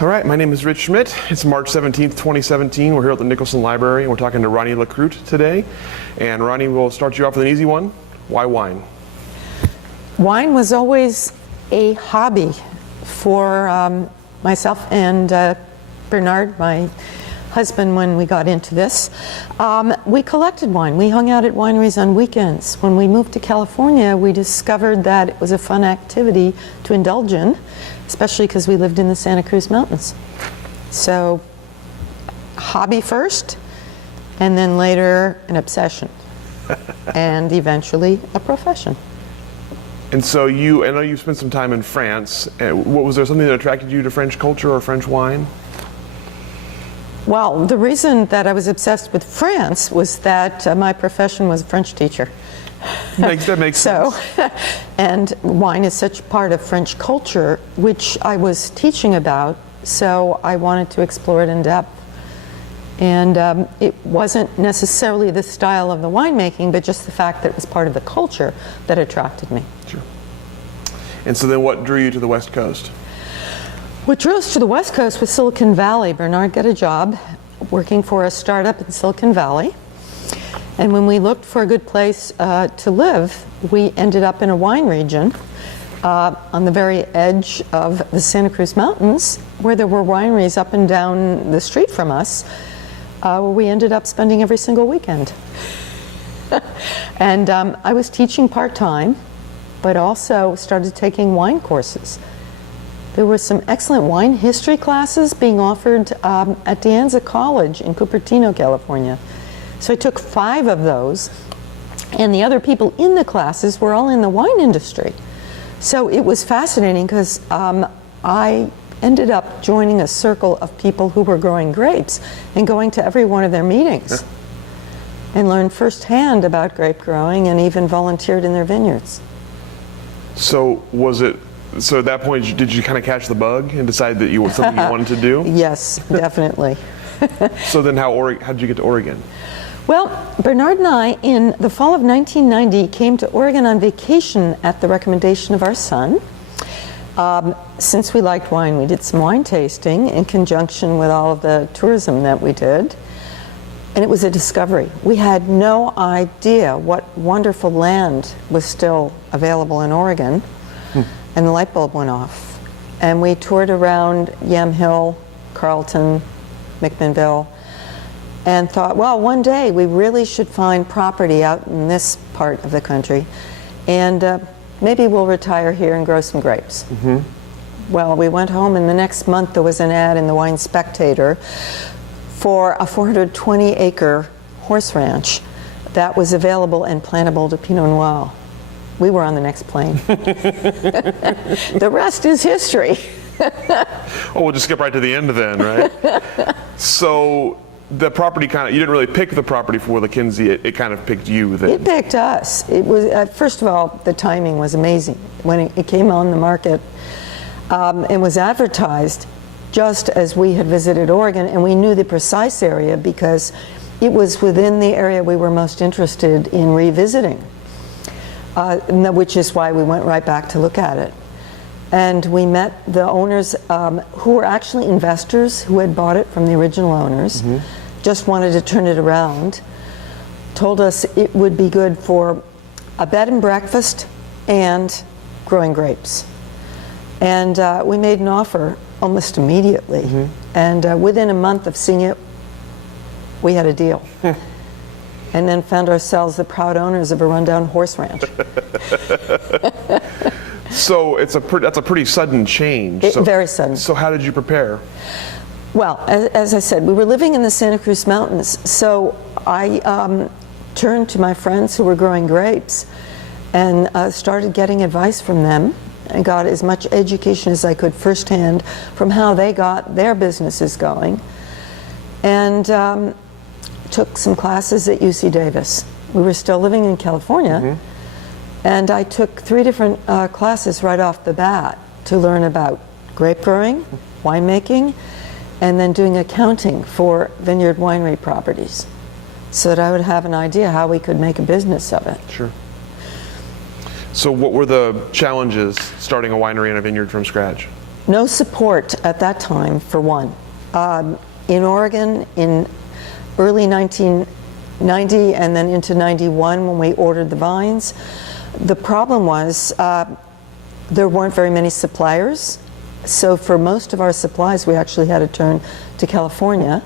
All right, my name is Rich Schmidt. It's March 17th, 2017. We're here at the Nicholson Library, and we're talking to Ronni Lacroute today. And Ronni, we'll start you off with an easy one. Why wine? Wine was always a hobby for myself and Bernard, my husband, when we got into this. We collected wine. We hung out at wineries on weekends. When we moved to California, we discovered that it was a fun activity to indulge in, especially because we lived in the Santa Cruz Mountains. So, hobby first, and then later an obsession, and eventually a profession. And so I know you spent some time in France. Was there something that attracted you to French culture or French wine? Well, the reason that I was obsessed with France was that my profession was a French teacher. That makes sense. And wine is such part of French culture, which I was teaching about, so I wanted to explore it in depth. And it wasn't necessarily the style of the winemaking, but just the fact that it was part of the culture that attracted me. Sure. And so then what drew you to the West Coast? What drew us to the West Coast was Silicon Valley. Bernard got a job working for a startup in Silicon Valley. And when we looked for a good place to live, we ended up in a wine region on the very edge of the Santa Cruz Mountains, where there were wineries up and down the street from us, where we ended up spending every single weekend. And I was teaching part-time, but also started taking wine courses. There were some excellent wine history classes being offered at De Anza College in Cupertino, California. So I took 5 of those, and the other people in the classes were all in the wine industry. So it was fascinating because I ended up joining a circle of people who were growing grapes and going to every one of their meetings and learned firsthand about grape growing and even volunteered in their vineyards. So at that point, did you kind of catch the bug and decide that you was something you wanted to do? Yes, definitely. So then how did you get to Oregon? Well, Bernard and I, in the fall of 1990, came to Oregon on vacation at the recommendation of our son. Since we liked wine, we did some wine tasting in conjunction with all of the tourism that we did. And it was a discovery. We had no idea what wonderful land was still available in Oregon. And the light bulb went off. And we toured around Yamhill, Carlton, McMinnville, and thought, well, one day we really should find property out in this part of the country, and maybe we'll retire here and grow some grapes. Well, we went home, and the next month there was an ad in the Wine Spectator for a 420-acre horse ranch that was available and plantable to Pinot Noir. We were on the next plane. The rest is history. Oh, we'll just skip right to the end then, right? So the property you didn't really pick the property for Willa Kenzie, it kind of picked you then. It picked us. It was, first of all, the timing was amazing. When it came on the market, it was advertised just as we had visited Oregon, and we knew the precise area because it was within the area we were most interested in revisiting, which is why we went right back to look at it. And we met the owners who were actually investors who had bought it from the original owners, just wanted to turn it around, told us it would be good for a bed and breakfast and growing grapes. And we made an offer almost immediately. And within a month of seeing it, we had a deal. And then found ourselves the proud owners of a rundown horse ranch. So that's a pretty sudden change. Very sudden. So how did you prepare? Well, as I said, we were living in the Santa Cruz Mountains, so I turned to my friends who were growing grapes and started getting advice from them and got as much education as I could firsthand from how they got their businesses going, and took some classes at UC Davis. We were still living in California. And I took 3 different classes right off the bat to learn about grape growing, winemaking, and then doing accounting for vineyard winery properties, so that I would have an idea how we could make a business of it. Sure. So what were the challenges starting a winery and a vineyard from scratch? No support at that time, for one. In Oregon, in early 1990 and then into 91 when we ordered the vines, the problem was there weren't very many suppliers. So for most of our supplies, we actually had to turn to California.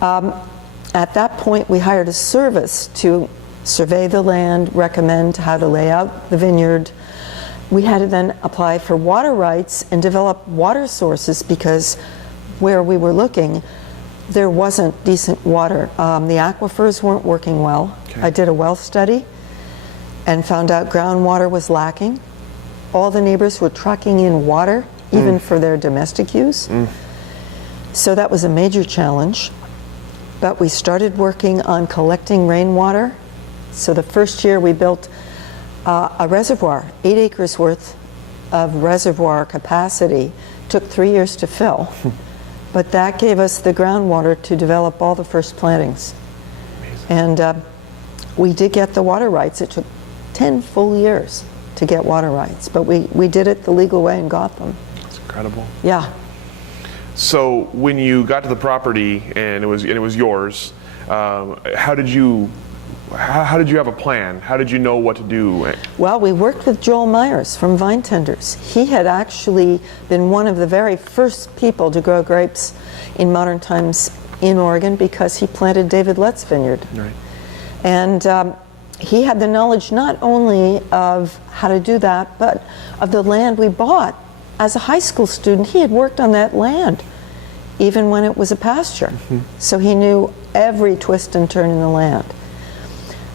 At that point, we hired a service to survey the land, recommend how to lay out the vineyard. We had to then apply for water rights and develop water sources because where we were looking, there wasn't decent water. The aquifers weren't working well. Okay. I did a well study and found out groundwater was lacking. All the neighbors were trucking in water, even for their domestic use. So that was a major challenge. But we started working on collecting rainwater. So the first year we built a reservoir, 8 acres worth of reservoir capacity. Took 3 years to fill. But that gave us the groundwater to develop all the first plantings. Amazing. And we did get the water rights. It took 10 full years to get water rights, but we did it the legal way and got them. That's incredible. Yeah. So when you got to the property and it was yours, how did you have a plan? How did you know what to do? Well, we worked with Joel Myers from Vine Tenders. He had actually been one of the very first people to grow grapes in modern times in Oregon because he planted David Lett's vineyard. Right. And he had the knowledge not only of how to do that, but of the land we bought. As a high school student, he had worked on that land, even when it was a pasture. So he knew every twist and turn in the land.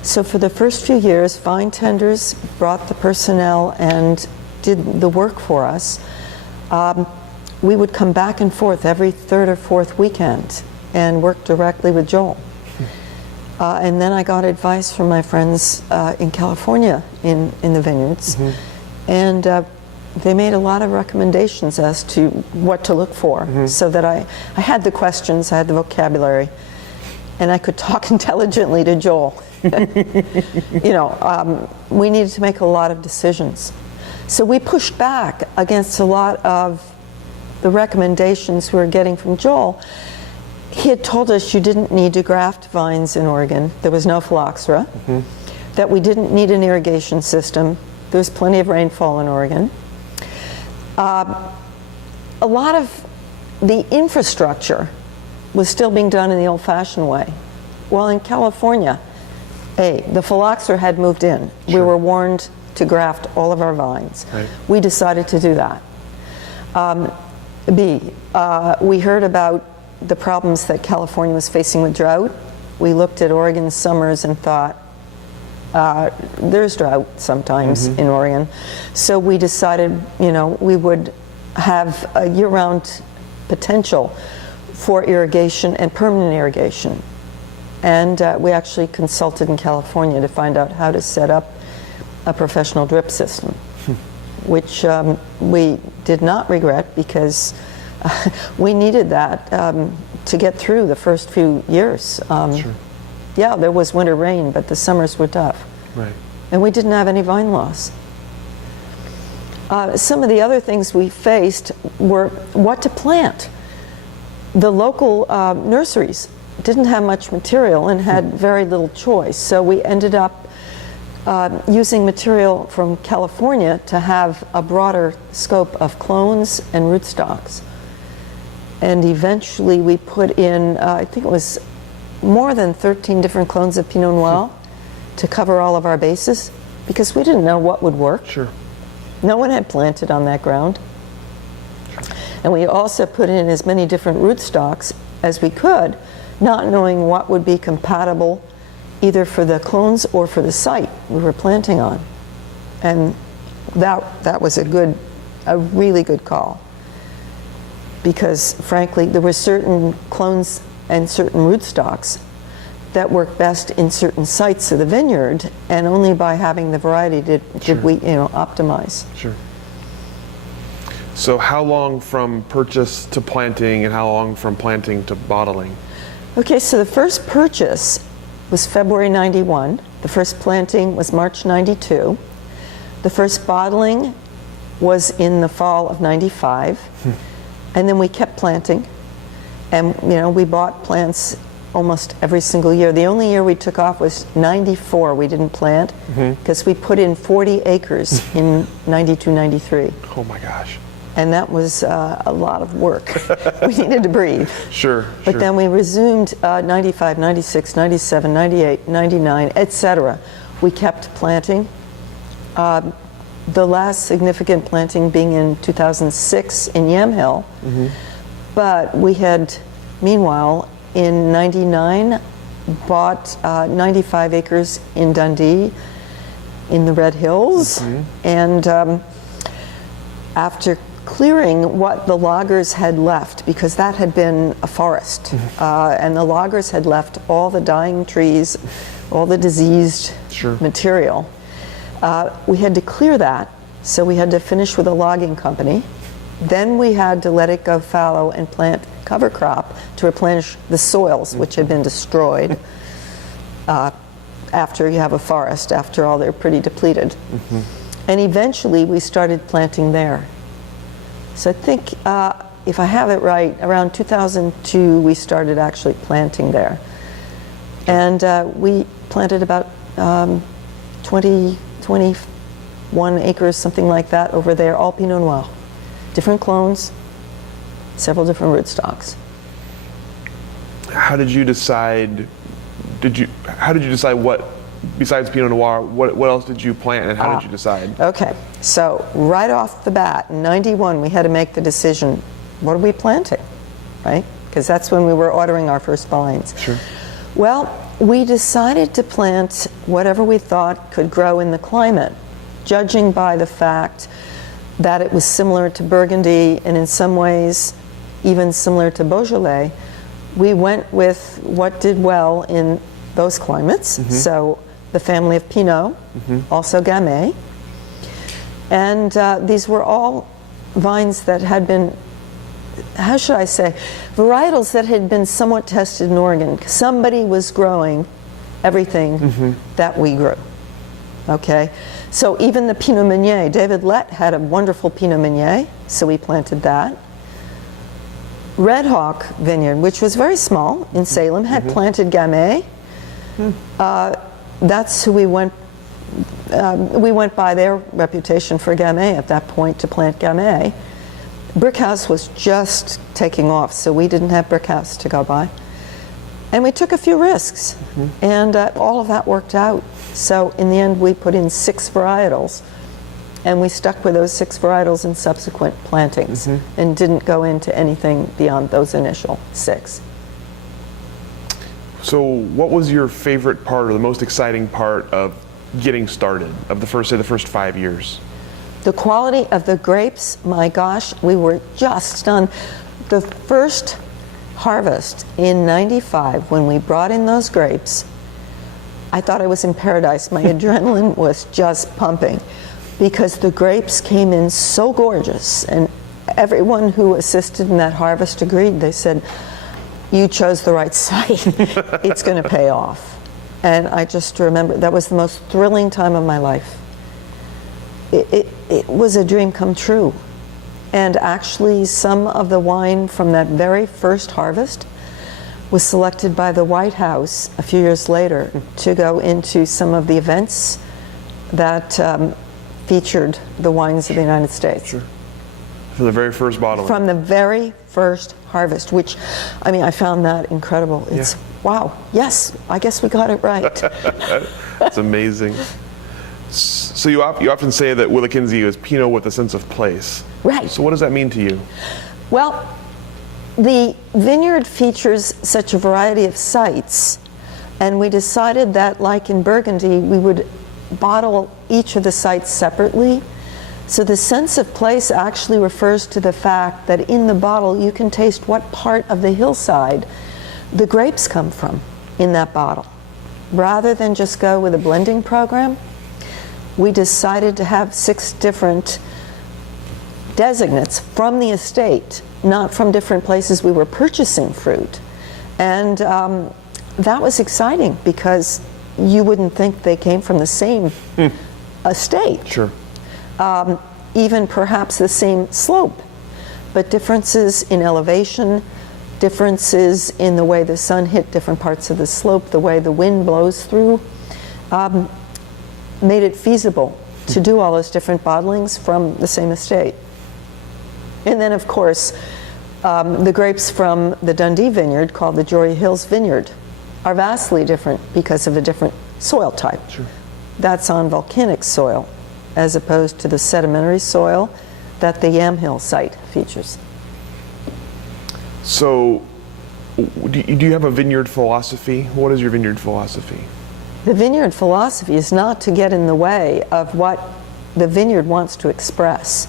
So for the first few years, Vine Tenders brought the personnel and did the work for us. We would come back and forth every third or fourth weekend and work directly with Joel. And then I got advice from my friends in California in the vineyards. And they made a lot of recommendations as to what to look for, so that I had the questions, I had the vocabulary, and I could talk intelligently to Joel. You know, we needed to make a lot of decisions. So we pushed back against a lot of the recommendations we were getting from Joel. He had told us you didn't need to graft vines in Oregon. There was no phylloxera. That we didn't need an irrigation system. There was plenty of rainfall in Oregon. A lot of the infrastructure was still being done in the old-fashioned way. Well, in California, the phylloxera had moved in. Sure. We were warned to graft all of our vines. Right. We decided to do that. We heard about the problems that California was facing with drought. We looked at Oregon's summers and thought, there's drought sometimes in Oregon. So we decided, you know, we would have a year-round potential for irrigation and permanent irrigation. And we actually consulted in California to find out how to set up a professional drip system, which we did not regret because we needed that to get through the first few years. Sure. Yeah, there was winter rain, but the summers were tough. Right. And we didn't have any vine loss. Some of the other things we faced were what to plant. The local nurseries didn't have much material and had very little choice, so we ended up using material from California to have a broader scope of clones and rootstocks. And eventually we put in, I think it was more than 13 different clones of Pinot Noir to cover all of our bases because we didn't know what would work. Sure. No one had planted on that ground. And we also put in as many different rootstocks as we could, not knowing what would be compatible either for the clones or for the site we were planting on. And that was a really good call. Because frankly, there were certain clones and certain rootstocks that work best in certain sites of the vineyard, and only by having the variety did we, you know, optimize. Sure. So how long from purchase to planting, and how long from planting to bottling? Okay, so the first purchase was February 91. The first planting was March 92. The first bottling was in the fall of 95. And then we kept planting. And, you know, we bought plants almost every single year. The only year we took off was 94. We didn't plant because we put in 40 acres in 92, 93. Oh my gosh. And that was a lot of work. We needed to breathe. Sure. But then we resumed 95, 96, 97, 98, 99, etc. We kept planting. The last significant planting being in 2006 in Yamhill. But we had, meanwhile, in 99, bought 95 acres in Dundee in the Red Hills. And after clearing what the loggers had left, because that had been a forest, and the loggers had left all the dying trees, all the diseased material. We had to clear that, so we had to finish with a logging company. Then we had to let it go fallow and plant cover crop to replenish the soils, which had been destroyed. After you have a forest, after all, they're pretty depleted. And eventually we started planting there. So I think, if I have it right, around 2002 we started actually planting there. And we planted about 21 acres, something like that, over there, all Pinot Noir. Different clones, several different rootstocks. How did you decide? How did you decide what, besides Pinot Noir, what else did you plant, and how did you decide? Okay, so right off the bat, in 91, we had to make the decision: what are we planting, right? Because that's when we were ordering our first vines. Sure. Well, we decided to plant whatever we thought could grow in the climate, judging by the fact that it was similar to Burgundy and in some ways even similar to Beaujolais. We went with what did well in those climates. So the family of Pinot, also Gamay. And these were all vines that had been, how should I say, varietals that had been somewhat tested in Oregon. Somebody was growing everything that we grew. Okay, so even the Pinot Meunier, David Lett had a wonderful Pinot Meunier, so we planted that. Red Hawk Vineyard, which was very small in Salem, had planted Gamay. That's who we went by their reputation for Gamay at that point to plant Gamay. Brickhouse was just taking off, so we didn't have Brickhouse to go by. And we took a few risks, and all of that worked out. So in the end, we put in 6 varietals, and we stuck with those 6 varietals in subsequent plantings, and didn't go into anything beyond those initial 6. So what was your favorite part or the most exciting part of getting started, of the first 5 years? The quality of the grapes, my gosh, we were just stunned. The first harvest in 95, when we brought in those grapes, I thought I was in paradise. My adrenaline was just pumping because the grapes came in so gorgeous, and everyone who assisted in that harvest agreed. They said, you chose the right site. It's going to pay off. And I just remember that was the most thrilling time of my life. It was a dream come true. And actually, some of the wine from that very first harvest was selected by the White House a few years later to go into some of the events that featured the wines of the United States. Sure. From the very first bottling. From the very first harvest, which, I mean, I found that incredible. It's, wow, yes, I guess we got it right. That's amazing. So you often say that Willa Kenzie is Pinot with a sense of place. Right. So what does that mean to you? Well, the vineyard features such a variety of sites, and we decided that, like in Burgundy, we would bottle each of the sites separately. So the sense of place actually refers to the fact that in the bottle you can taste what part of the hillside the grapes come from in that bottle. Rather than just go with a blending program, we decided to have 6 different designates from the estate, not from different places we were purchasing fruit. And that was exciting because you wouldn't think they came from the same estate. Sure. even perhaps the same slope, but differences in elevation, differences in the way the sun hit different parts of the slope, the way the wind blows through, made it feasible to do all those different bottlings from the same estate. And then, of course, the grapes from the Dundee vineyard, called the Jory Hills Vineyard, are vastly different because of a different soil type. Sure. That's on volcanic soil, as opposed to the sedimentary soil that the Yamhill site features. So, do you have a vineyard philosophy? What is your vineyard philosophy? The vineyard philosophy is not to get in the way of what the vineyard wants to express.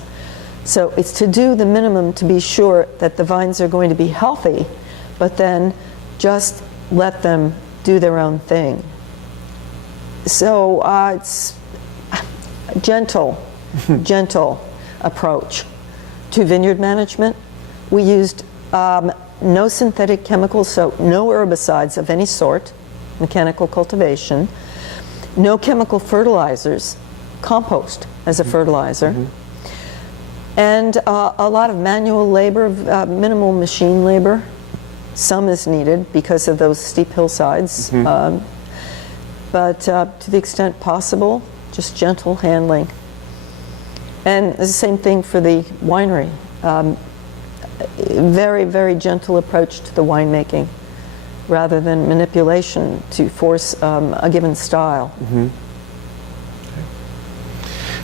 So it's to do the minimum to be sure that the vines are going to be healthy, but then just let them do their own thing. So it's a gentle approach to vineyard management. We used no synthetic chemicals, so no herbicides of any sort, mechanical cultivation, no chemical fertilizers, compost as a fertilizer, and a lot of manual labor, minimal machine labor. Some is needed because of those steep hillsides, but to the extent possible, just gentle handling. And the same thing for the winery. Very, very gentle approach to the winemaking, rather than manipulation to force a given style.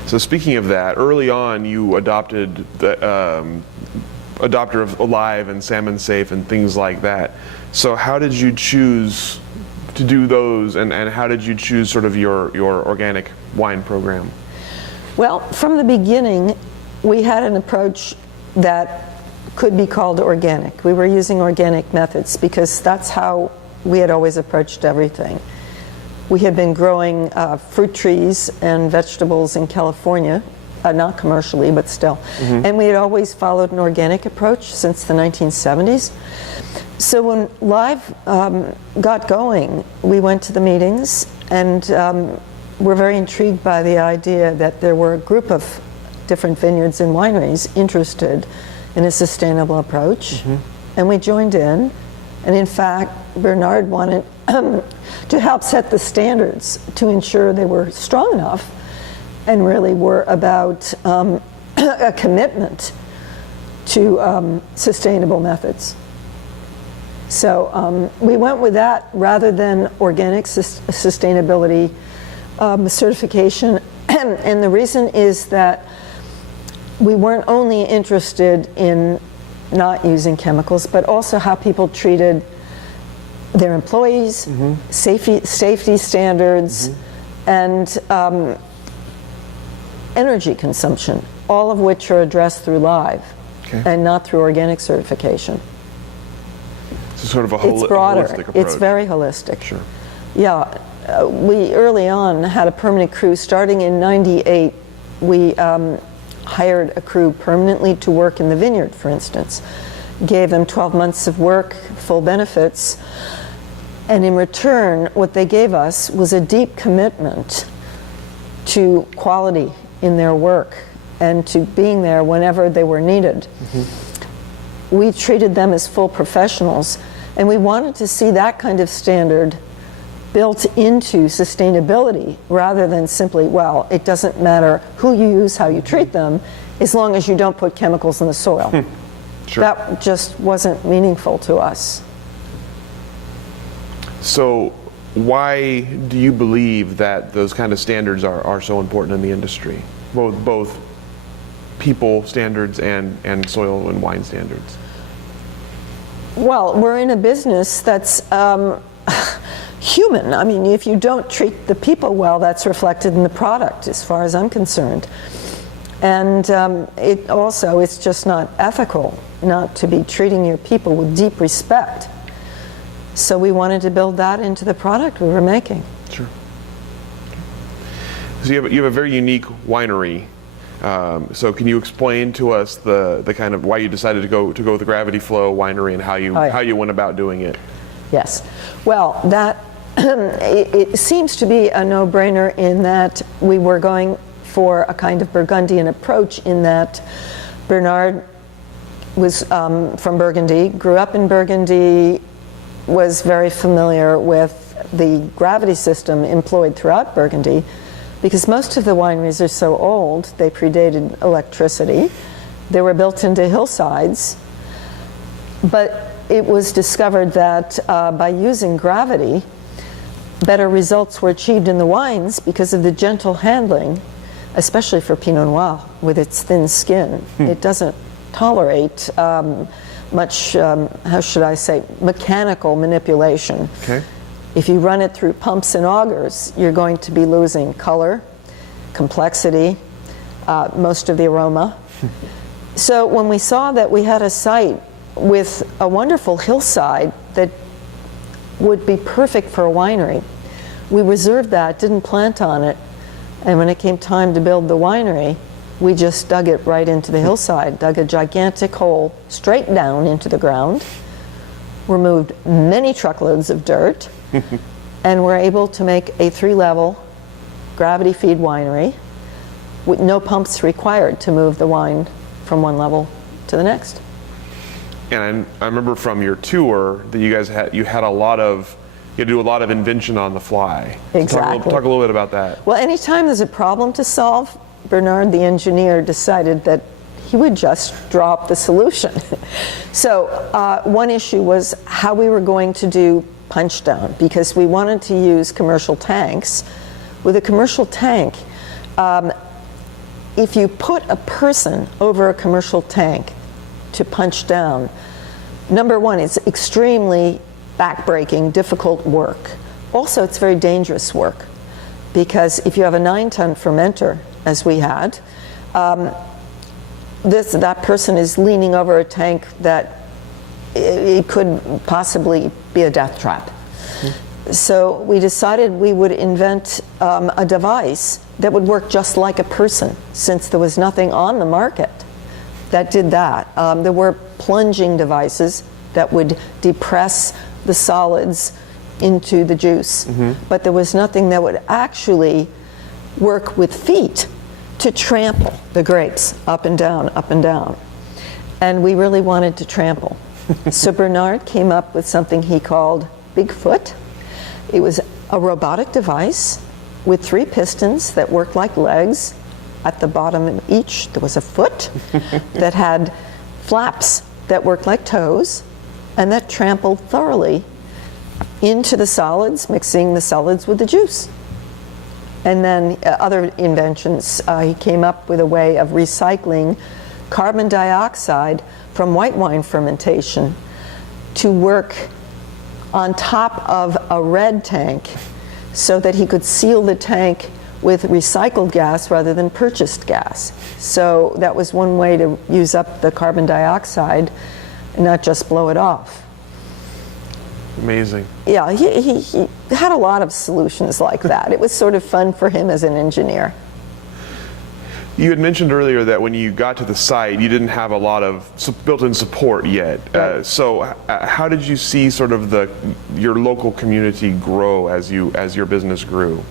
So speaking of that, early on you adopted the adopter of Alive and Salmon Safe and things like that. So how did you choose to do those, and how did you choose sort of your organic wine program? Well, from the beginning, we had an approach that could be called organic. We were using organic methods because that's how we had always approached everything. We had been growing fruit trees and vegetables in California, not commercially, but still. And we had always followed an organic approach since the 1970s. So when Live got going, we went to the meetings and were very intrigued by the idea that there were a group of different vineyards and wineries interested in a sustainable approach. And we joined in. And in fact, Bernard wanted to help set the standards to ensure they were strong enough and really were about a commitment to sustainable methods. So we went with that rather than organic sustainability certification. And the reason is that we weren't only interested in not using chemicals, but also how people treated their employees, safety standards, and energy consumption, all of which are addressed through Live and not through organic certification. So sort of a it's broader. Holistic approach. It's very holistic. Sure. Yeah, we early on had a permanent crew. Starting in '98, we hired a crew permanently to work in the vineyard, for instance. Gave them 12 months of work, full benefits, and in return, what they gave us was a deep commitment to quality in their work and to being there whenever they were needed. We treated them as full professionals, and we wanted to see that kind of standard built into sustainability rather than simply, well, it doesn't matter who you use, how you treat them, as long as you don't put chemicals in the soil. Sure. That just wasn't meaningful to us. So why do you believe that those kind of standards are so important in the industry? Both people standards and soil and wine standards? Well, we're in a business that's human. I mean, if you don't treat the people well, that's reflected in the product, as far as I'm concerned. And it's just not ethical not to be treating your people with deep respect. So we wanted to build that into the product we were making. Sure. So you have a very unique winery. So can you explain to us the kind of why you decided to go with the Gravity Flow winery and how you went about doing it? Yes. Well, that it seems to be a no-brainer in that we were going for a kind of Burgundian approach, in that Bernard was from Burgundy, grew up in Burgundy, was very familiar with the gravity system employed throughout Burgundy, because most of the wineries are so old, they predated electricity. They were built into hillsides, but it was discovered that by using gravity, better results were achieved in the wines because of the gentle handling, especially for Pinot Noir with its thin skin. It doesn't tolerate much, how should I say, mechanical manipulation. Okay. If you run it through pumps and augers, you're going to be losing color, complexity, most of the aroma. So when we saw that we had a site with a wonderful hillside that would be perfect for a winery, we reserved that, didn't plant on it, and when it came time to build the winery, we just dug it right into the hillside, dug a gigantic hole straight down into the ground, removed many truckloads of dirt, and were able to make a 3-level gravity feed winery with no pumps required to move the wine from one level to the next. And I remember from your tour that you guys had a lot of, you had to do a lot of invention on the fly. Exactly. So talk a little bit about that. Well, anytime there's a problem to solve, Bernard, the engineer, decided that he would just draw up the solution. So one issue was how we were going to do punch down, because we wanted to use commercial tanks. With a commercial tank, if you put a person over a commercial tank to punch down, number one, it's extremely backbreaking, difficult work. Also, it's very dangerous work, because if you have a 9-ton fermenter, as we had, that person is leaning over a tank that it could possibly be a death trap. So we decided we would invent a device that would work just like a person, since there was nothing on the market that did that. There were plunging devices that would depress the solids into the juice, but there was nothing that would actually work with feet to trample the grapes up and down, up and down. And we really wanted to trample. So Bernard came up with something he called Bigfoot. It was a robotic device with 3 pistons that worked like legs. At the bottom of each, there was a foot that had flaps that worked like toes, and that trampled thoroughly into the solids, mixing the solids with the juice. And then other inventions, he came up with a way of recycling carbon dioxide from white wine fermentation to work on top of a red tank, so that he could seal the tank with recycled gas rather than purchased gas. So that was one way to use up the carbon dioxide and not just blow it off. Amazing. Yeah, he had a lot of solutions like that. It was sort of fun for him as an engineer. You had mentioned earlier that when you got to the site, you didn't have a lot of built-in support yet. Right. So how did you see sort of your local community grow as your business grew?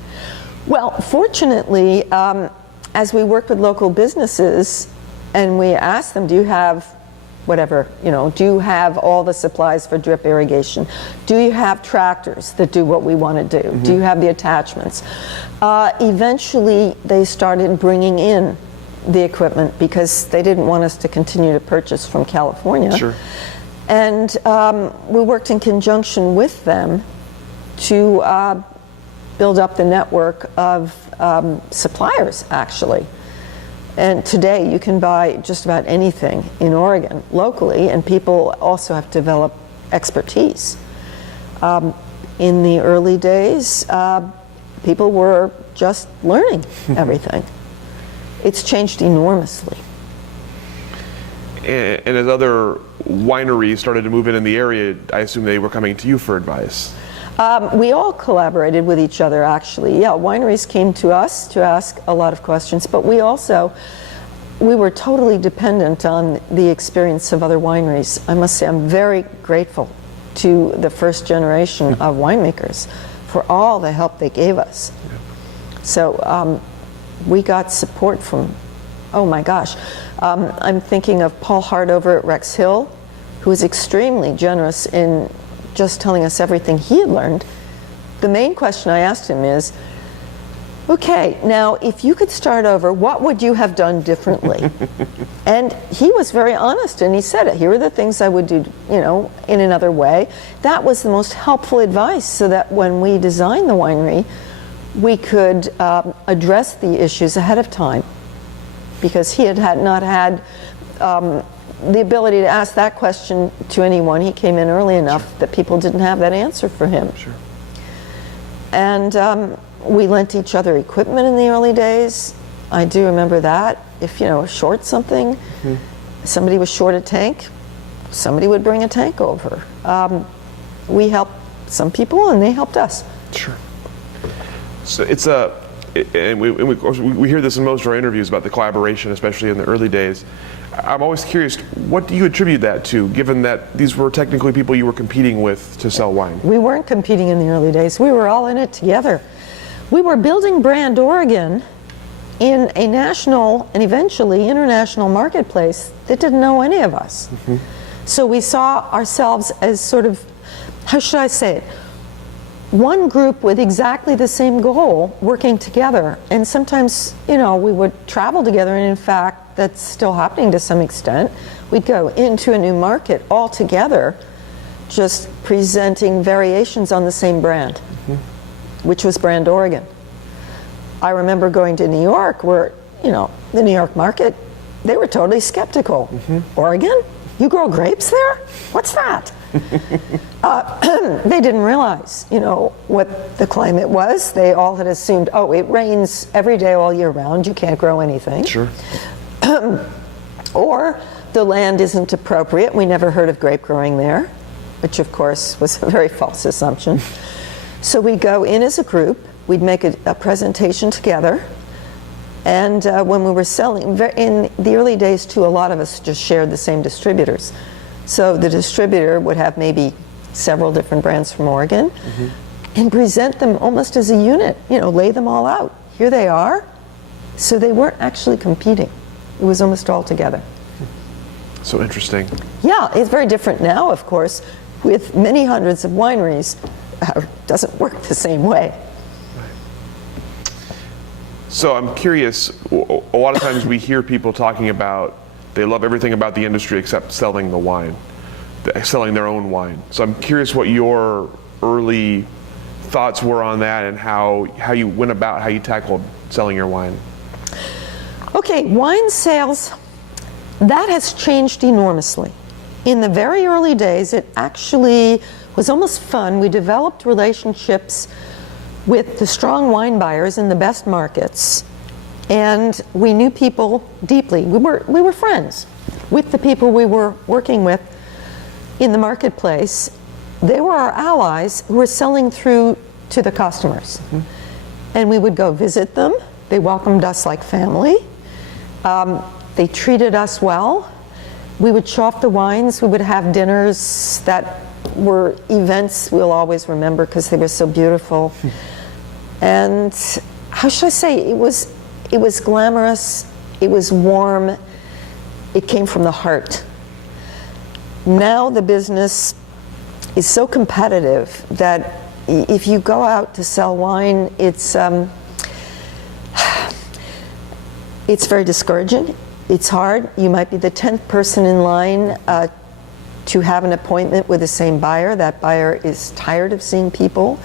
Well, fortunately, as we worked with local businesses and we asked them, do you have whatever, do you have all the supplies for drip irrigation? Do you have tractors that do what we want to do? Do you have the attachments? Eventually, they started bringing in the equipment because they didn't want us to continue to purchase from California. Sure. And we worked in conjunction with them to build up the network of suppliers, actually. And today you can buy just about anything in Oregon locally, and people also have developed expertise. In the early days, people were just learning everything. It's changed enormously. And as other wineries started to move in the area, I assume they were coming to you for advice. We all collaborated with each other, actually. Yeah, wineries came to us to ask a lot of questions, but we were totally dependent on the experience of other wineries. I must say I'm very grateful to the first generation of winemakers for all the help they gave us. So we got support from, oh my gosh. I'm thinking of Paul Hart over at Rex Hill, who was extremely generous in just telling us everything he had learned. The main question I asked him is, okay, now if you could start over, what would you have done differently? And he was very honest, and he said, here are the things I would do, in another way. That was the most helpful advice, so that when we designed the winery, we could address the issues ahead of time, because he had not had the ability to ask that question to anyone. He came in early enough that people didn't have that answer for him. Sure. And we lent each other equipment in the early days. I do remember that. If short something, somebody was short a tank, somebody would bring a tank over. We helped some people, and they helped us. Sure. So it's and we hear this in most of our interviews about the collaboration, especially in the early days. I'm always curious, what do you attribute that to, given that these were technically people you were competing with to sell wine? We weren't competing in the early days. We were all in it together. We were building brand Oregon in a national and eventually international marketplace that didn't know any of us. So we saw ourselves as sort of, how should I say it, one group with exactly the same goal working together. And sometimes, we would travel together, and in fact, that's still happening to some extent. We'd go into a new market all together, just presenting variations on the same brand, which was brand Oregon. I remember going to New York where, the New York market, they were totally skeptical. Oregon? You grow grapes there? What's that? They didn't realize, what the climate was. They all had assumed, oh, it rains every day all year round. You can't grow anything. Sure. Or the land isn't appropriate. We never heard of grape growing there, which of course was a very false assumption. So we'd go in as a group, we'd make a presentation together, and when we were selling, in the early days too, a lot of us just shared the same distributors. So the distributor would have maybe several different brands from Oregon, and present them almost as a unit, lay them all out. Here they are. So they weren't actually competing. It was almost all together. So interesting. Yeah, it's very different now, of course, with many hundreds of wineries. Doesn't work the same way. So I'm curious, a lot of times we hear people talking about they love everything about the industry except selling the wine, selling their own wine. So I'm curious what your early thoughts were on that, and how you went about, how you tackled selling your wine. Okay, wine sales, that has changed enormously. In the very early days, it actually was almost fun. We developed relationships with the strong wine buyers in the best markets, and we knew people deeply. We were friends with the people we were working with in the marketplace. They were our allies who were selling through to the customers. And we would go visit them. They welcomed us like family. They treated us well. We would show off the wines. We would have dinners that were events we'll always remember because they were so beautiful. And how should I say, it was glamorous, it was warm, it came from the heart. Now the business is so competitive that if you go out to sell wine, it's very discouraging. It's hard. You might be the 10th person in line to have an appointment with the same buyer. That buyer is tired of seeing people,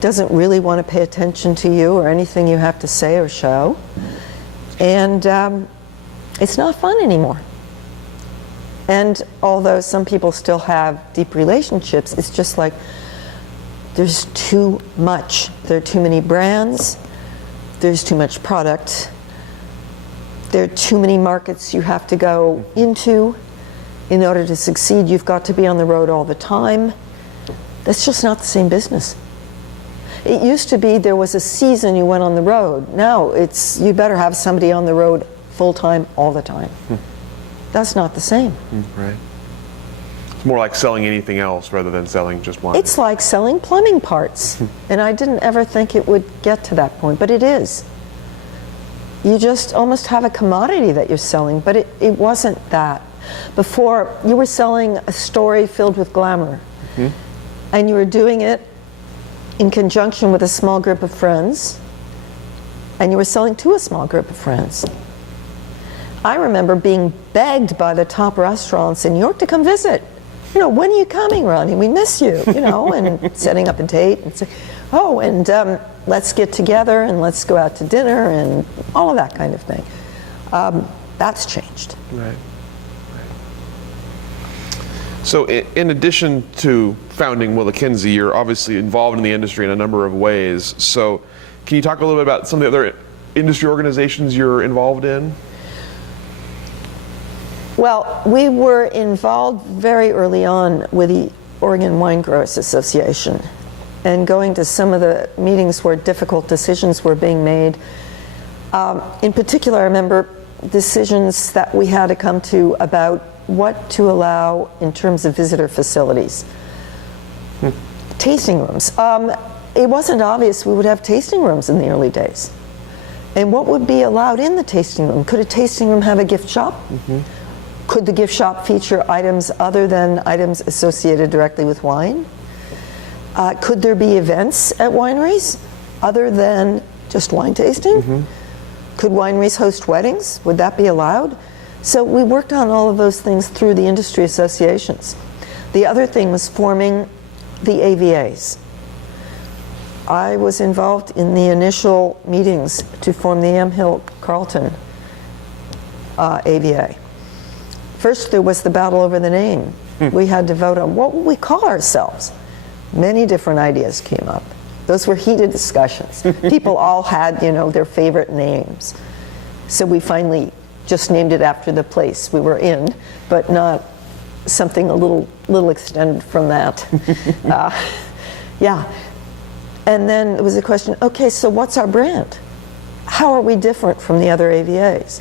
doesn't really want to pay attention to you or anything you have to say or show. And it's not fun anymore. And although some people still have deep relationships, it's just like there's too much. There are too many brands, there's too much product, there are too many markets you have to go into. In order to succeed, you've got to be on the road all the time. That's just not the same business. It used to be there was a season you went on the road. Now it's you better have somebody on the road full time all the time. That's not the same. Right. It's more like selling anything else rather than selling just wine. It's like selling plumbing parts. And I didn't ever think it would get to that point, but it is. You just almost have a commodity that you're selling, but it wasn't that. Before, you were selling a story filled with glamour, and you were doing it in conjunction with a small group of friends, and you were selling to a small group of friends. I remember being begged by the top restaurants in New York to come visit. You know, when are you coming, Ronnie? We miss you, you know, and setting up a date and say, oh, and let's get together and let's go out to dinner and all of that kind of thing. That's changed. Right. So in addition to founding Willa Kenzie, you're obviously involved in the industry in a number of ways. So can you talk a little bit about some of the other industry organizations you're involved in? Well, we were involved very early on with the Oregon Wine Growers Association and going to some of the meetings where difficult decisions were being made. In particular, I remember decisions that we had to come to about what to allow in terms of visitor facilities. Tasting rooms. It wasn't obvious we would have tasting rooms in the early days. And what would be allowed in the tasting room? Could a tasting room have a gift shop? Could the gift shop feature items other than items associated directly with wine? Could there be events at wineries other than just wine tasting? Could wineries host weddings? Would that be allowed? So we worked on all of those things through the industry associations. The other thing was forming the AVAs. I was involved in the initial meetings to form the Yamhill Carlton AVA. First, there was the battle over the name. We had to vote on what would we call ourselves. Many different ideas came up. Those were heated discussions. People all had, you know, their favorite names. So we finally just named it after the place we were in, but not something a little extended from that. Yeah. And then it was a question, okay, so what's our brand? How are we different from the other AVAs?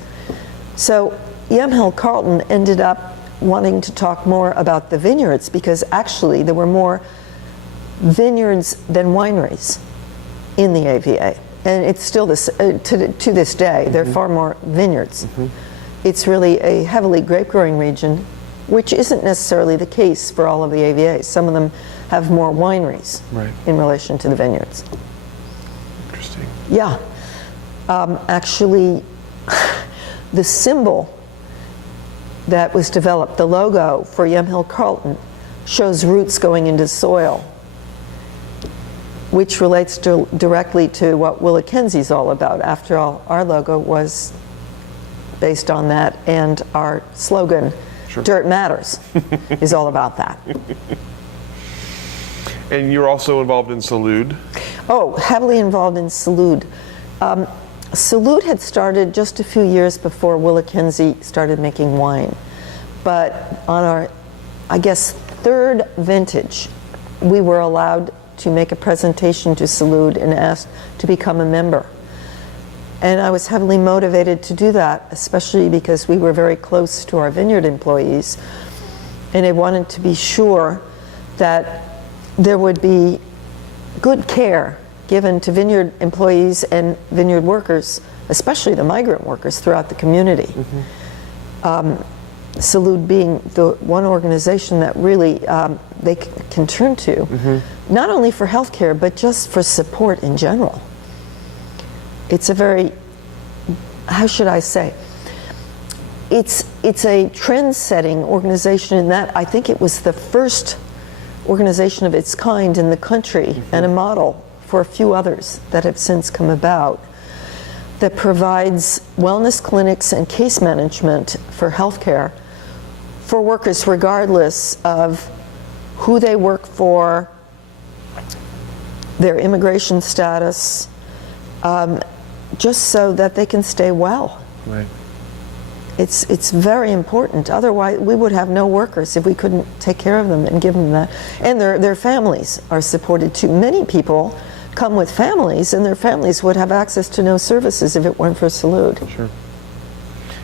So Yamhill Carlton ended up wanting to talk more about the vineyards because actually there were more vineyards than wineries in the AVA. And it's still this, to this day, there are far more vineyards. It's really a heavily grape growing region, which isn't necessarily the case for all of the AVAs. Some of them have more wineries in relation to the vineyards. Interesting. Yeah. Actually, the symbol that was developed, the logo for Yamhill Carlton, shows roots going into soil, which relates directly to what Willa Kenzie is all about. After all, our logo was based on that, and our slogan, Dirt Matters, is all about that. And you're also involved in Salud? Oh, heavily involved in Salud. Salud had started just a few years before Willa Kenzie started making wine. But on our, I guess, third vintage, we were allowed to make a presentation to Salud and asked to become a member. And I was heavily motivated to do that, especially because we were very close to our vineyard employees. And I wanted to be sure that there would be good care given to vineyard employees and vineyard workers, especially the migrant workers throughout the community. Salud being the one organization that really they can turn to, not only for health care, but just for support in general. It's a very, how should I say, it's a trend-setting organization in that I think it was the first organization of its kind in the country and a model for a few others that have since come about that provides wellness clinics and case management for healthcare for workers regardless of who they work for, their immigration status, just so that they can stay well. Right. It's very important. Otherwise, we would have no workers if we couldn't take care of them and give them that. And their families are supported too. Many people come with families, and their families would have access to no services if it weren't for Salud. Sure.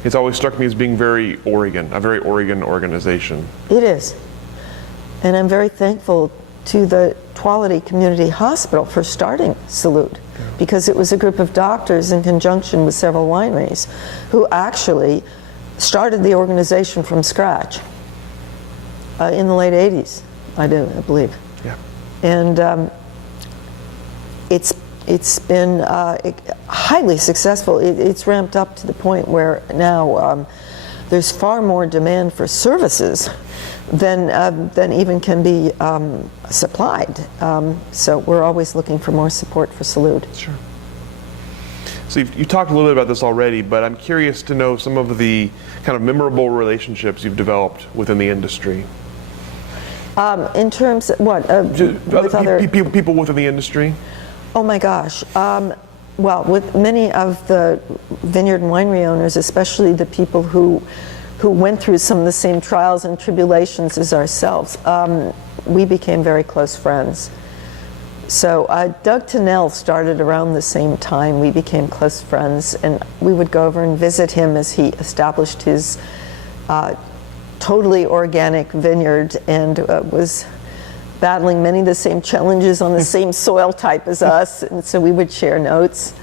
It's always struck me as being very Oregon, a very Oregon organization. It is. And I'm very thankful to the Tuolity Community Hospital for starting Salud. because it was a group of doctors in conjunction with several wineries who actually started the organization from scratch in the late 80s, I believe. Yeah. And it's been highly successful. It's ramped up to the point where now there's far more demand for services than even can be supplied. So we're always looking for more support for Salud. Sure. So you talked a little bit about this already, but I'm curious to know some of the kind of memorable relationships you've developed within the industry. In terms of what? With other people within the industry? Oh my gosh. Well, with many of the vineyard and winery owners, especially the people who went through some of the same trials and tribulations as ourselves, we became very close friends. So Doug Tennell started around the same time. We became close friends, and we would go over and visit him as he established his totally organic vineyard and was battling many of the same challenges on the same soil type as us, and so we would share notes.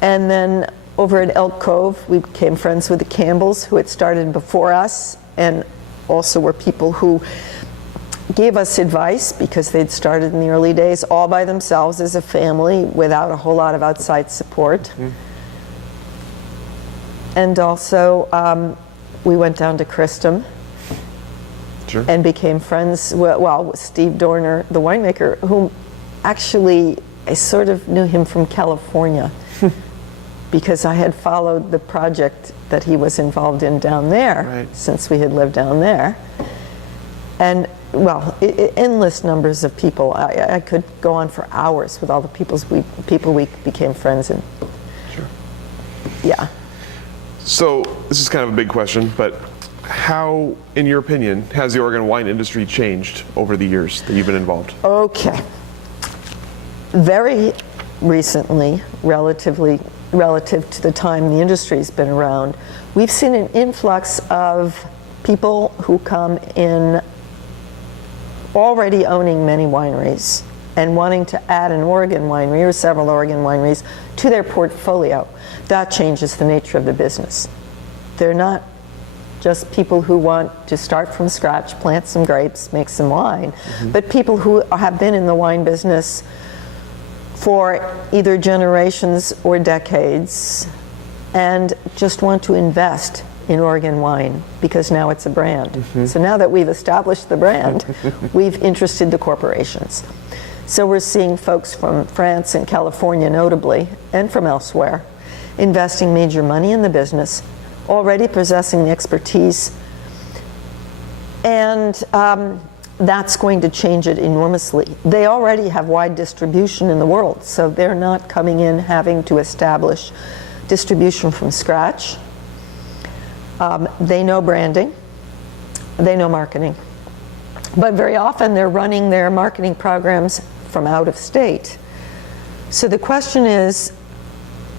And then over at Elk Cove, we became friends with the Campbells, who had started before us, and also were people who gave us advice because they'd started in the early days all by themselves as a family without a whole lot of outside support. And also, we went down to Christum. Sure. And became friends, well, with Steve Dorner, the winemaker, whom actually I sort of knew him from California because I had followed the project that he was involved in down there, right, since we had lived down there. And, well, endless numbers of people. I could go on for hours with all the people we became friends in. Sure. Yeah. So this is kind of a big question, but how, in your opinion, has the Oregon wine industry changed over the years that you've been involved? Okay. Very recently, relative to the time the industry's been around, we've seen an influx of people who come in already owning many wineries and wanting to add an Oregon winery or several Oregon wineries to their portfolio. That changes the nature of the business. They're not just people who want to start from scratch, plant some grapes, make some wine, but people who have been in the wine business for either generations or decades and just want to invest in Oregon wine because now it's a brand. So now that we've established the brand, we've interested the corporations. So we're seeing folks from France and California notably, and from elsewhere, investing major money in the business, already possessing the expertise, and that's going to change it enormously. They already have wide distribution in the world, so they're not coming in having to establish distribution from scratch. They know branding, they know marketing, but very often they're running their marketing programs from out of state. So the question is,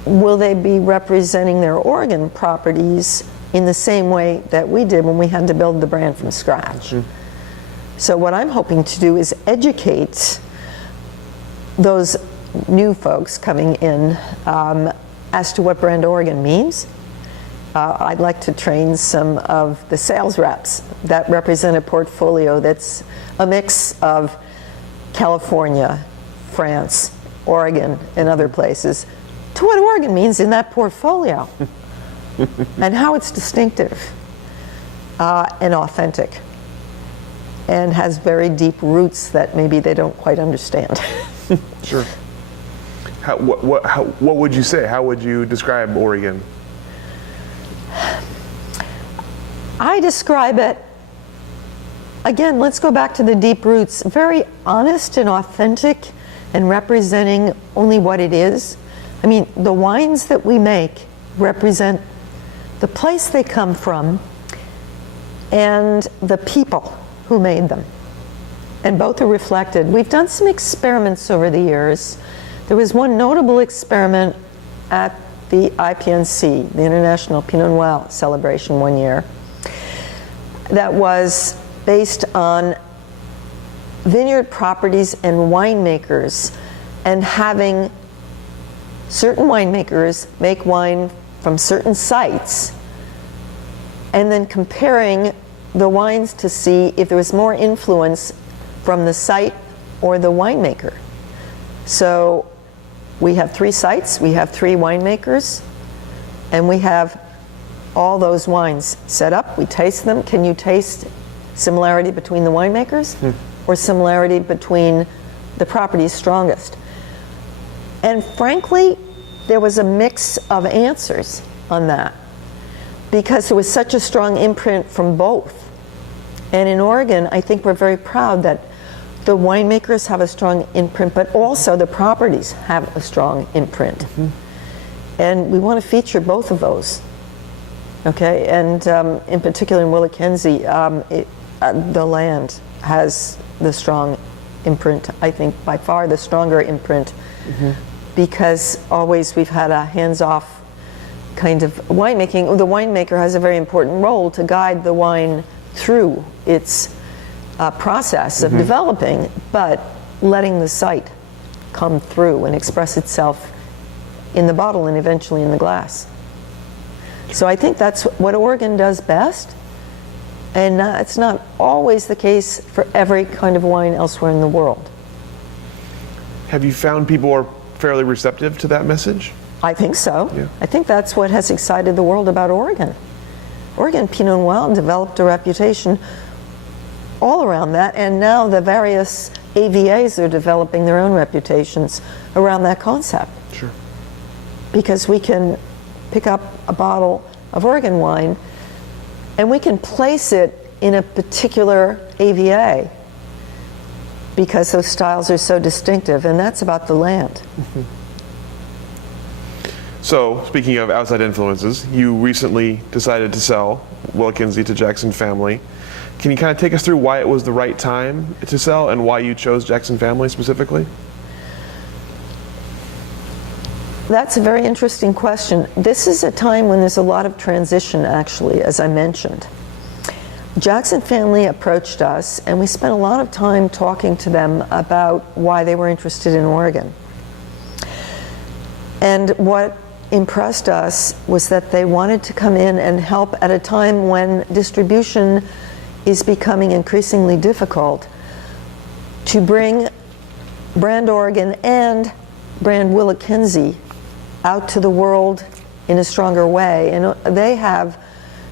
will they be representing their Oregon properties in the same way that we did when we had to build the brand from scratch? So what I'm hoping to do is educate those new folks coming in as to what brand Oregon means. I'd like to train some of the sales reps that represent a portfolio that's a mix of California, France, Oregon, and other places, to what Oregon means in that portfolio and how it's distinctive and authentic and has very deep roots that maybe they don't quite understand. Sure. What would you say? How would you describe Oregon? I describe it, again, let's go back to the deep roots, very honest and authentic and representing only what it is. I mean, the wines that we make represent the place they come from and the people who made them. And both are reflected. We've done some experiments over the years. There was one notable experiment at the IPNC, the International Pinot Noir celebration one year, that was based on vineyard properties and winemakers and having certain winemakers make wine from certain sites, and then comparing the wines to see if there was more influence from the site or the winemaker. So we have 3 sites, we have 3 winemakers, and we have all those wines set up. We taste them. Can you taste similarity between the winemakers or similarity between the properties strongest? And frankly, there was a mix of answers on that because there was such a strong imprint from both. And in Oregon, I think we're very proud that the winemakers have a strong imprint, but also the properties have a strong imprint. And we want to feature both of those. Okay, and in particular in Willa Kenzie, the land has the strong imprint, I think by far the stronger imprint, because always we've had a hands-off kind of winemaking. The winemaker has a very important role to guide the wine through its process of developing, but letting the site come through and express itself in the bottle and eventually in the glass. So I think that's what Oregon does best, and it's not always the case for every kind of wine elsewhere in the world. Have you found people are fairly receptive to that message? I think so. Yeah. I think that's what has excited the world about Oregon. Oregon Pinot Noir developed a reputation all around that, and now the various AVAs are developing their own reputations around that concept. Sure. Because we can pick up a bottle of Oregon wine and we can place it in a particular AVA because those styles are so distinctive, and that's about the land. So, speaking of outside influences, you recently decided to sell Willa Kenzie to Jackson Family. Can you kind of take us through why it was the right time to sell and why you chose Jackson Family specifically? That's a very interesting question. This is a time when there's a lot of transition, actually, as I mentioned. Jackson Family approached us, and we spent a lot of time talking to them about why they were interested in Oregon. And what impressed us was that they wanted to come in and help at a time when distribution is becoming increasingly difficult, to bring brand Oregon and brand Willa Kenzie out to the world in a stronger way. And they have,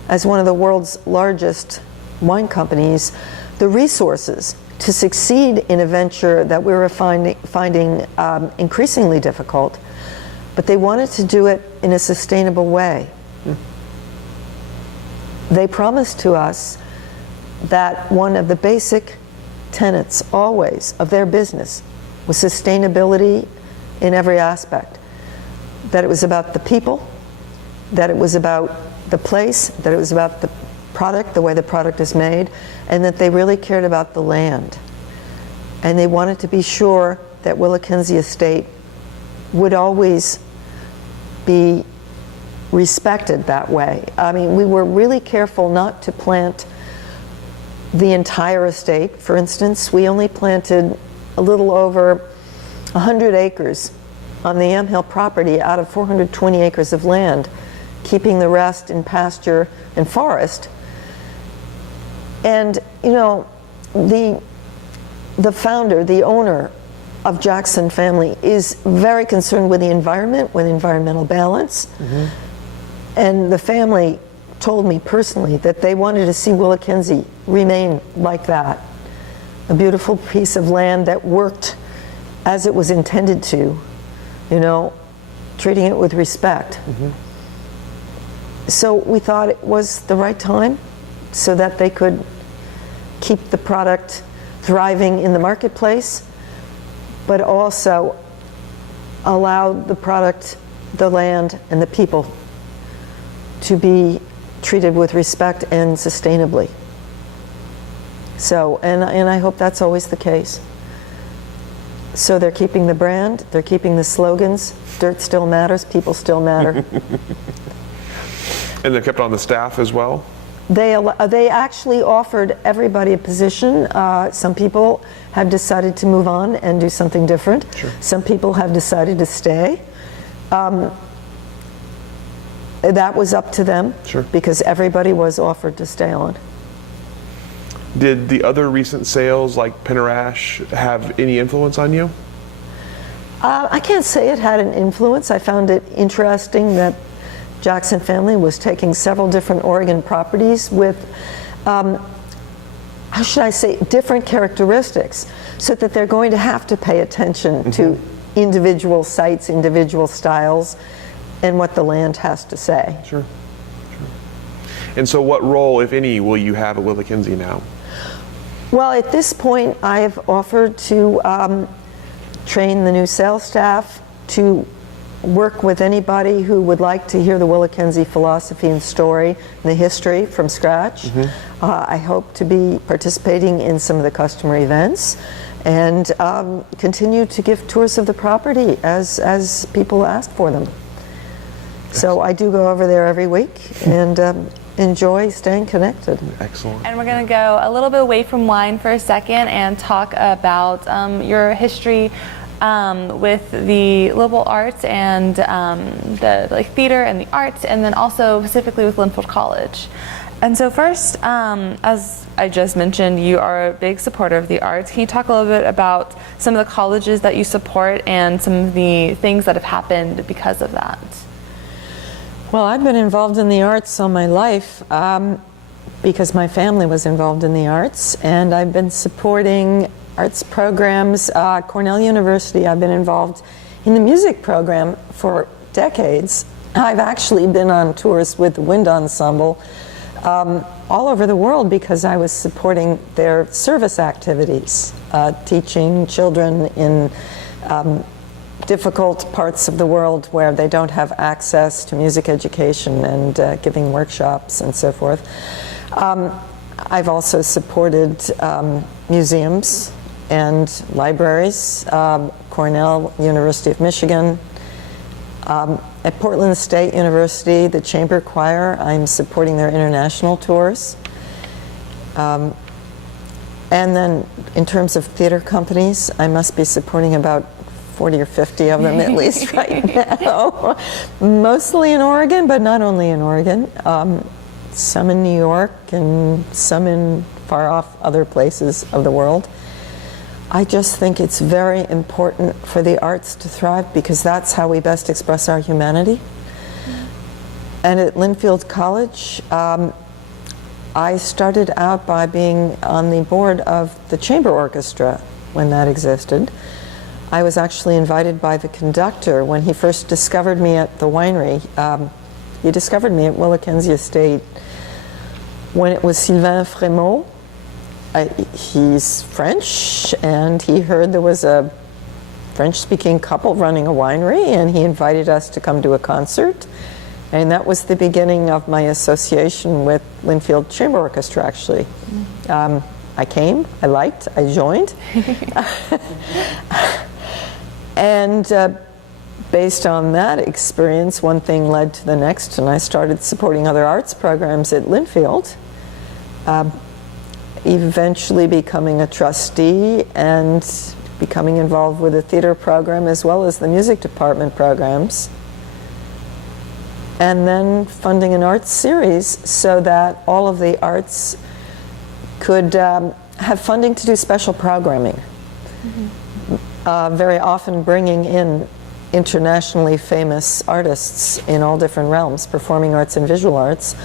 as one of the world's largest wine companies, the resources to succeed in a venture that we were finding increasingly difficult, but they wanted to do it in a sustainable way. They promised to us that one of the basic tenets always of their business was sustainability in every aspect. That it was about the people, that it was about the place, that it was about the product, the way the product is made, and that they really cared about the land. And they wanted to be sure that WillaKenzie Estate would always be respected that way. I mean, we were really careful not to plant the entire estate. For instance, we only planted a little over 100 acres on the Yamhill property out of 420 acres of land, keeping the rest in pasture and forest. And you know, the founder, the owner of Jackson Family is very concerned with the environment, with environmental balance. And the family told me personally that they wanted to see Willa Kenzie remain like that. A beautiful piece of land that worked as it was intended to, you know, treating it with respect. So we thought it was the right time so that they could keep the product thriving in the marketplace, but also allow the product, the land, and the people to be treated with respect and sustainably. So, and I hope that's always the case. So they're keeping the brand, they're keeping the slogans, dirt still matters, people still matter. And they're kept on the staff as well? They actually offered everybody a position. Some people have decided to move on and do something different. Sure. Some people have decided to stay. That was up to them. Sure. Because everybody was offered to stay on. Did the other recent sales, like Pinarash, have any influence on you? I can't say it had an influence. I found it interesting that Jackson family was taking several different Oregon properties with, how should I say, different characteristics, so that they're going to have to pay attention to individual sites, individual styles, and what the land has to say. Sure. And so what role, if any, will you have at Willa Kenzie now? Well, at this point, I've offered to train the new sales staff, to work with anybody who would like to hear the Willa Kenzie philosophy and story and the history from scratch. I hope to be participating in some of the customer events and continue to give tours of the property as people ask for them. So I do go over there every week and enjoy staying connected. Excellent. And we're going to go a little bit away from wine for a second and talk about your history with the liberal arts and the theater and the arts, and then also specifically with Linfield College. And so first, as I just mentioned, you are a big supporter of the arts. Can you talk a little bit about some of the colleges that you support and some of the things that have happened because of that? Well, I've been involved in the arts all my life because my family was involved in the arts, and I've been supporting arts programs. Cornell University, I've been involved in the music program for decades. I've actually been on tours with the wind ensemble all over the world because I was supporting their service activities, teaching children in difficult parts of the world where they don't have access to music education, and giving workshops and so forth. I've also supported museums and libraries, Cornell, University of Michigan. At Portland State University, the Chamber Choir, I'm supporting their international tours. And then in terms of theater companies, I must be supporting about 40 or 50 of them at least right now. Mostly in Oregon, but not only in Oregon. Some in New York and some in far off other places of the world. I just think it's very important for the arts to thrive because that's how we best express our humanity. And at Linfield College, I started out by being on the board of the chamber orchestra when that existed. I was actually invited by the conductor when he first discovered me at the winery. He discovered me at Willa Kenzie Estate when it was Sylvain Frémaux. He's French, and he heard there was a French-speaking couple running a winery, and he invited us to come to a concert. And that was the beginning of my association with Linfield Chamber Orchestra, actually. I came, I liked, I joined. And based on that experience, one thing led to the next, and I started supporting other arts programs at Linfield, eventually becoming a trustee and becoming involved with the theater program as well as the music department programs. And then funding an arts series so that all of the arts could have funding to do special programming. Very often bringing in internationally famous artists in all different realms, performing arts and visual arts,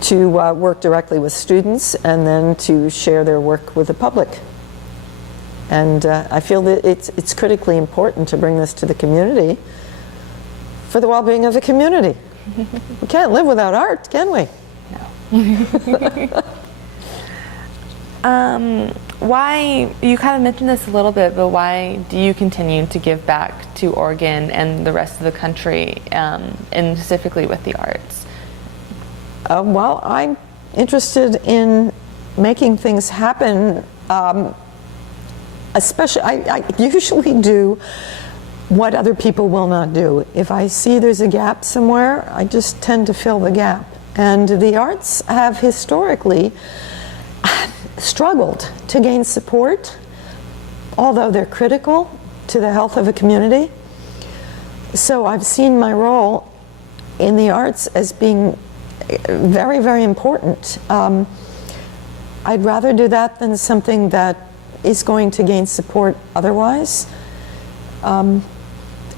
to work directly with students and then to share their work with the public. And I feel that it's critically important to bring this to the community for the well-being of the community. We can't live without art, can we? No. Why, you kind of mentioned this a little bit, but why do you continue to give back to Oregon and the rest of the country, and specifically with the arts? Well, I'm interested in making things happen. Especially, I usually do what other people will not do. If I see there's a gap somewhere, I just tend to fill the gap. And the arts have historically struggled to gain support, although they're critical to the health of a community. So I've seen my role in the arts as being very, very important. I'd rather do that than something that is going to gain support otherwise,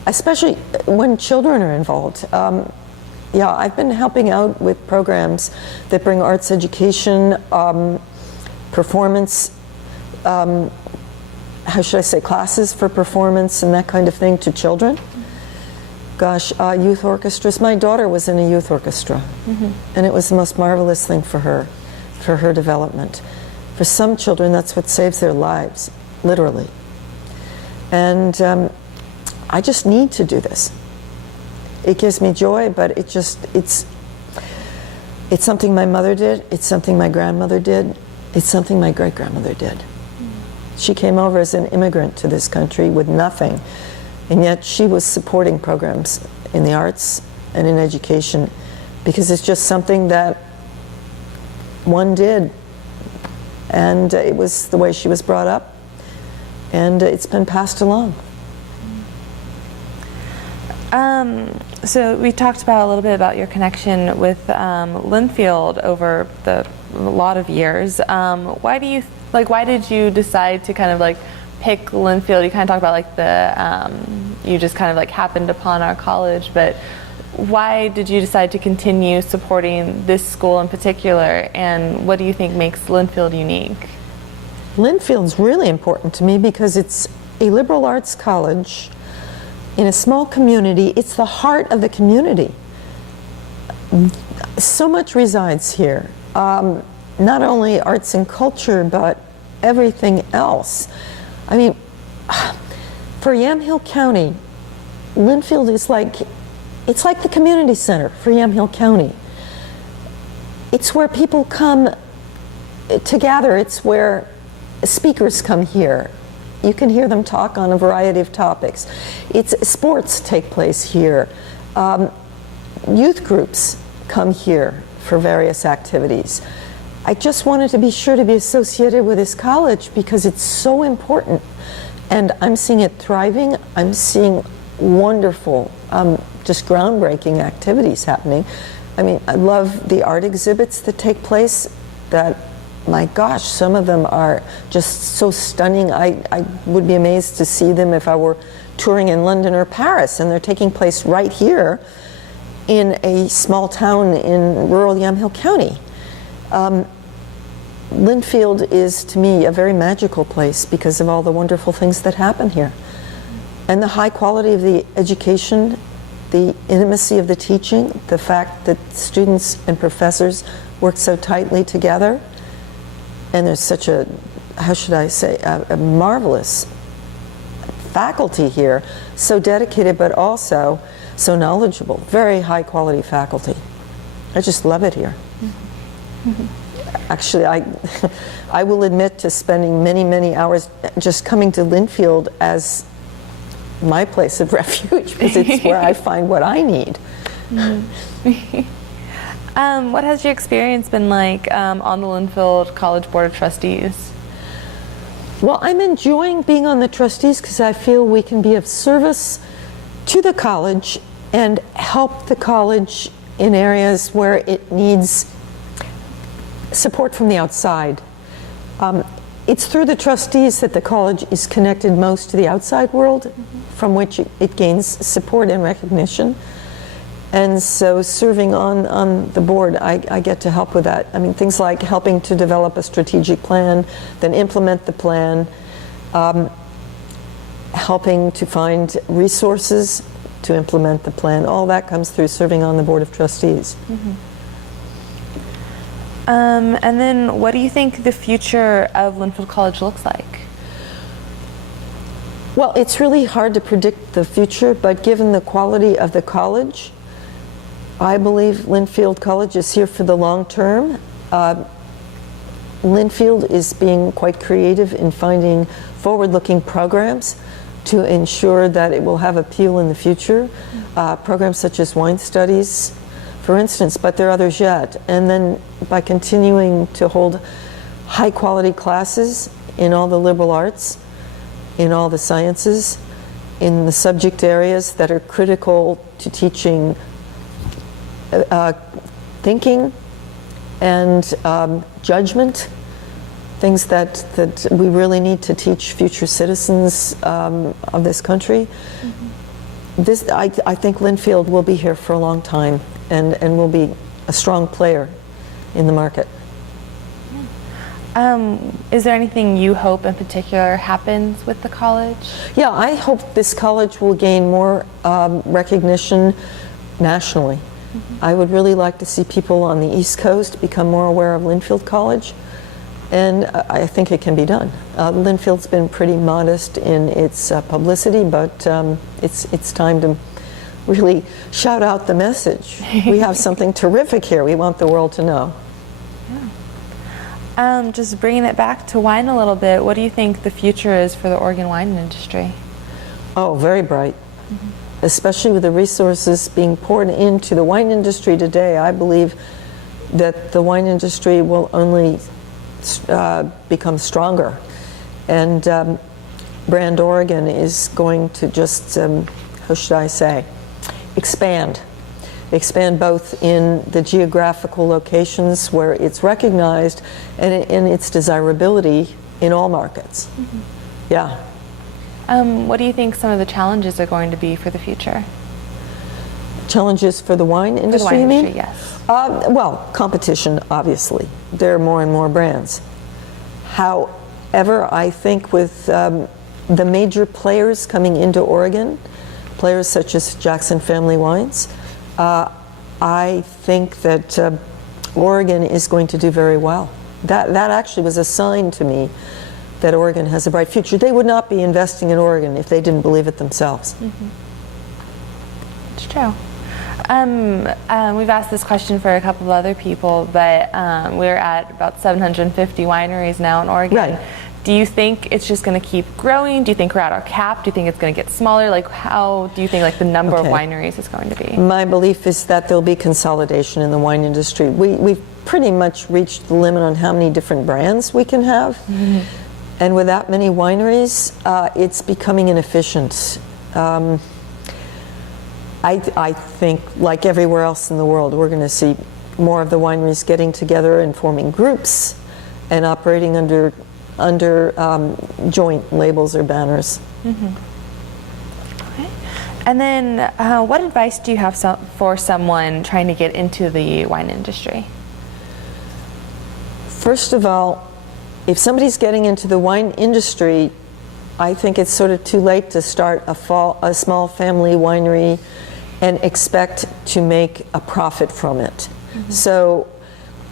especially when children are involved. Yeah, I've been helping out with programs that bring arts education, performance, how should I say, classes for performance and that kind of thing to children. Gosh, youth orchestras. My daughter was in a youth orchestra, and it was the most marvelous thing for her development. For some children, that's what saves their lives, literally. And I just need to do this. It gives me joy, but it's something my mother did, it's something my grandmother did, it's something my great-grandmother did. She came over as an immigrant to this country with nothing, and yet she was supporting programs in the arts and in education because it's just something that one did, and it was the way she was brought up, and it's been passed along. So we talked about a little bit about your connection with Linfield over a lot of years. Why did you decide to kind of like pick Linfield? You kind of talked about like you just kind of like happened upon our college, but why did you decide to continue supporting this school in particular, and what do you think makes Linfield unique? Linfield's really important to me because it's a liberal arts college in a small community. It's the heart of the community. So much resides here. Not only arts and culture, but everything else. I mean, for Yamhill County, Linfield is it's like the community center for Yamhill County. It's where people come to gather. It's where speakers come here. You can hear them talk on a variety of topics. Sports take place here. Youth groups come here for various activities. I just wanted to be sure to be associated with this college because it's so important. And I'm seeing it thriving. I'm seeing wonderful, just groundbreaking activities happening. I mean, I love the art exhibits that take place that, my gosh, some of them are just so stunning. I would be amazed to see them if I were touring in London or Paris, and they're taking place right here in a small town in rural Yamhill County. Linfield is, to me, a very magical place because of all the wonderful things that happen here. And the high quality of the education, the intimacy of the teaching, the fact that students and professors work so tightly together. And there's such a, how should I say, a marvelous faculty here, so dedicated but also so knowledgeable, very high quality faculty. I just love it here. Actually, I will admit to spending many, many hours just coming to Linfield as my place of refuge because it's where I find what I need. What has your experience been like on the Linfield College Board of Trustees? Well, I'm enjoying being on the trustees because I feel we can be of service to the college and help the college in areas where it needs support from the outside. It's through the trustees that the college is connected most to the outside world, from which it gains support and recognition. And so serving on the board, I get to help with that. I mean, things like helping to develop a strategic plan, then implement the plan, helping to find resources to implement the plan. All that comes through serving on the Board of Trustees. And then what do you think the future of Linfield College looks like? Well, it's really hard to predict the future, but given the quality of the college, I believe Linfield College is here for the long term. Linfield is being quite creative in finding forward-looking programs to ensure that it will have appeal in the future. Programs such as wine studies, for instance, but there are others yet. And then by continuing to hold high-quality classes in all the liberal arts, in all the sciences, in the subject areas that are critical to teaching thinking and judgment, things that we really need to teach future citizens of this country. I think Linfield will be here for a long time and will be a strong player in the market. Is there anything you hope in particular happens with the college? Yeah, I hope this college will gain more recognition nationally. I would really like to see people on the East Coast become more aware of Linfield College, and I think it can be done. Linfield's been pretty modest in its publicity, but it's time to really shout out the message. We have something terrific here. We want the world to know. Just bringing it back to wine a little bit, what do you think the future is for the Oregon wine industry? Oh, very bright. Especially with the resources being poured into the wine industry today. I believe that the wine industry will only become stronger. And Brand Oregon is going to just, how should I say, expand both in the geographical locations where it's recognized and in its desirability in all markets. Yeah. What do you think some of the challenges are going to be for the future? Challenges for the wine industry, For the wine you mean? industry, yes. Well, competition, obviously. There are more and more brands. However, I think with the major players coming into Oregon, players such as Jackson Family Wines, I think that Oregon is going to do very well. That actually was a sign to me that Oregon has a bright future. They would not be investing in Oregon if they didn't believe it themselves. It's true. We've asked this question for a couple of other people, but we're at about 750 wineries now in Oregon. Right. Do you think it's just going to keep growing? Do you think we're at our cap? Do you think it's going to get smaller? Like, how do you think like the number of wineries is going to be? My belief is that there'll be consolidation in the wine industry. We've pretty much reached the limit on how many different brands we can have. And with that many wineries, it's becoming inefficient. I think, like everywhere else in the world, we're going to see more of the wineries getting together and forming groups and operating under joint labels or banners. Okay. And then what advice do you have for someone trying to get into the wine industry? First of all, if somebody's getting into the wine industry, I think it's sort of too late to start a small family winery and expect to make a profit from it. So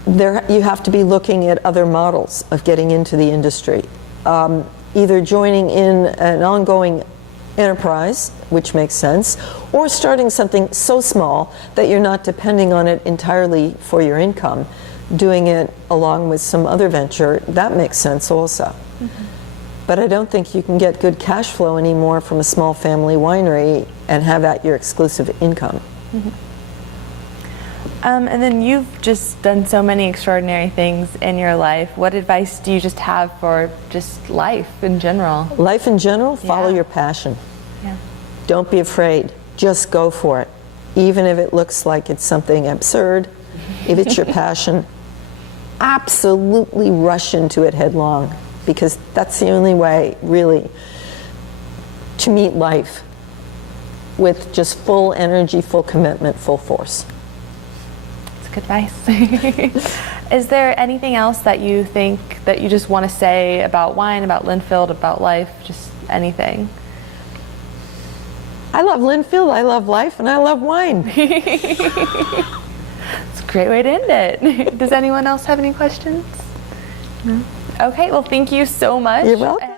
you have to be looking at other models of getting into the industry. Either joining in an ongoing enterprise, which makes sense, or starting something so small that you're not depending on it entirely for your income. Doing it along with some other venture, that makes sense also. But I don't think you can get good cash flow anymore from a small family winery and have that your exclusive income. And then you've just done so many extraordinary things in your life. What advice do you just have for just life in general? Life in general, follow Yeah. your passion. Yeah. Don't be afraid. Just go for it. Even if it looks like it's something absurd, if it's your passion, absolutely rush into it headlong, because that's the only way, really, to meet life with just full energy, full commitment, full force. That's good advice. Is there anything else that you think that you just want to say about wine, about Linfield, about life, just anything? I love Linfield, I love life, and I love wine. It's a great way to end it. Does anyone else have any questions? No? Okay, well, thank you so much. You're welcome.